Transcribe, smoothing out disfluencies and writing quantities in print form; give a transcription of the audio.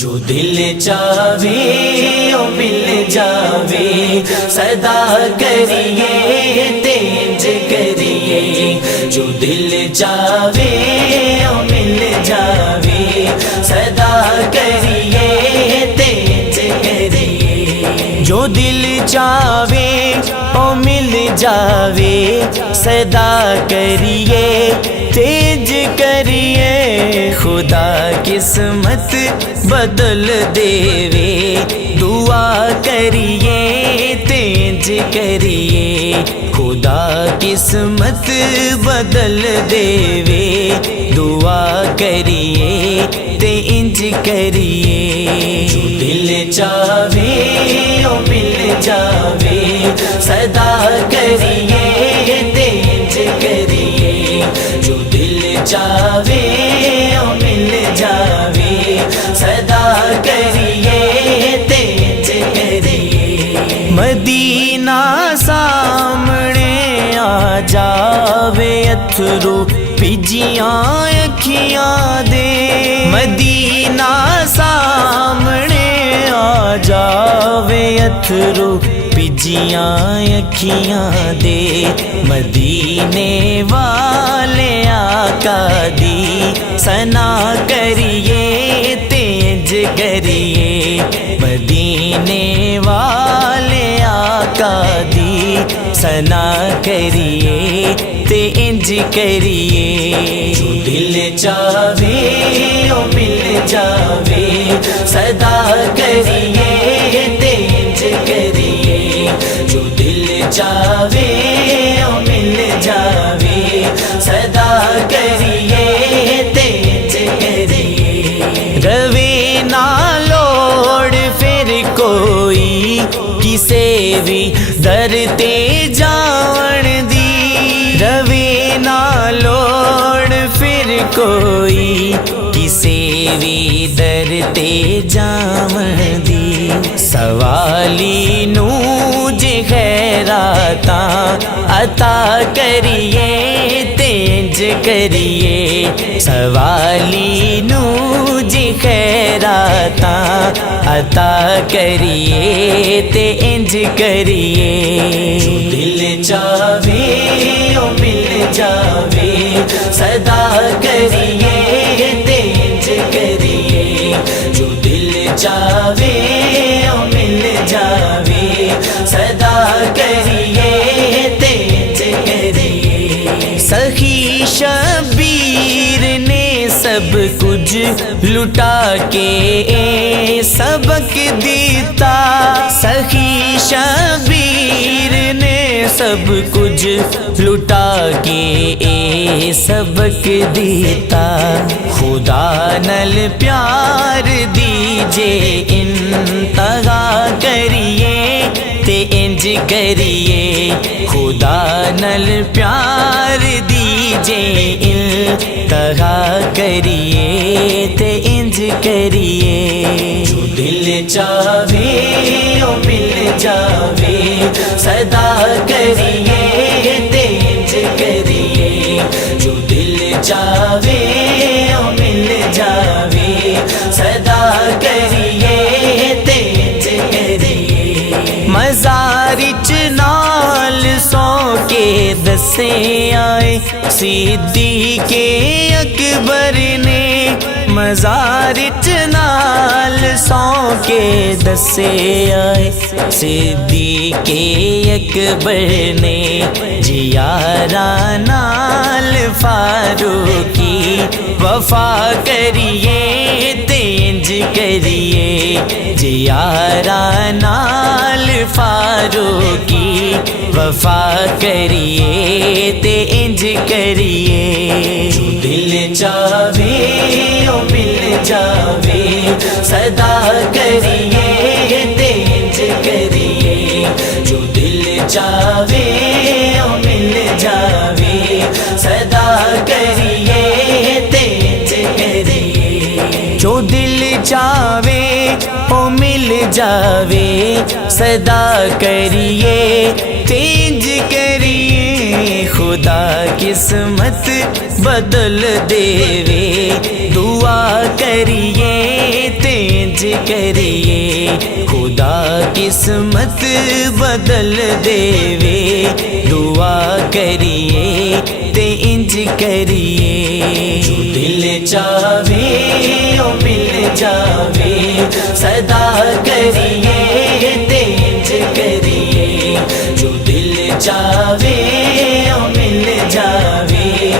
جو دل چاہے او مل جاوے، صدا کریے تیج کریے، جو دل چاہے او مل جاوے، صدا کریے تیج کریے، جو دل چاہے او مل جاوے، صدا کریے تیج کریے، خدا قسمت بدل دے وے، دعا کریے تیج کریے، خدا قسمت بدل دے وے، دعا کریے تیج کریے، جو دل چاہے او مل جاوے، صدا کریے تیج کریے، جو دل چاہے او مل جاوے، صدا کریے تیج کریے، مدینہ سامنے آ جاوے، اتھرو پجیاں اکھیاں دے، مدینہ سامنے آ جاوے، اتھرو پجیاں اکھیاں دے، مدینے والے آقا دی ثنا کریے تیج کریے، مدینے والے آقا دی ثنا کریے تیج کریے، جو دل چاہے او مل جاوے، صدا کریے تیج کریے، جو دل چاہے او مل جاوے، صدا کریے تیج کریے، روے نہ لوڑ پھر کوئی کسے بھی در تے جاون دی، روے نہ لوڑ پھر کوئی کسے بھی در تے جاون دی، سوالی نو جے خیراتاں عطا کریے تیج کریے، سوالی نو جے خیراتاں عطا کریے تیج کریے، جو دل چاہے او مل جاوے، صدا کریے تیج کریے، جو دل چاہے او مل جاوے، صدا کریے تیج کریے، سخی شبیر نے سب کچھ لٹا کے سبق دیتا، سخی شبیر نے سب کچھ لٹا کے سبق دیتا، خدا نل پیار دیجے انتہا کریے تیج کریے، خدا نل پیار دیجے انتہا کریے تیج کریے، جو دل چاہے او مل جاوے، صدا کریے تیج کریے، جو دل چاہے او مل جاوے، صدا کریے تیج کریے، مزارچ نال سو کے دسے آئے صدیق اکبر نے، مزارچ نال سو کے دسے آئے صدیق اکبر نے، جیاراں نال فاروقی وفا کریے تیج کریے، جیاراں نال فاروقی وفا کریے تیج کریے، جو دل چاہے او مل جاوے، صدا کریے تیج کریے، جو دل چاہے او مل جاوے، صدا کریے تیج کریے، جو دل چاہے او مل جاوے، صدا کریے تیج کریے، خدا قسمت بدل دے وے، دعا کریے تیج انج کریے خدا قسمت بدل دے وے دعا کریے تے انج کریے جو دل چاہے او مل جاوے صدا کریے تے انج کریے جو دل چاہے او مل جاوے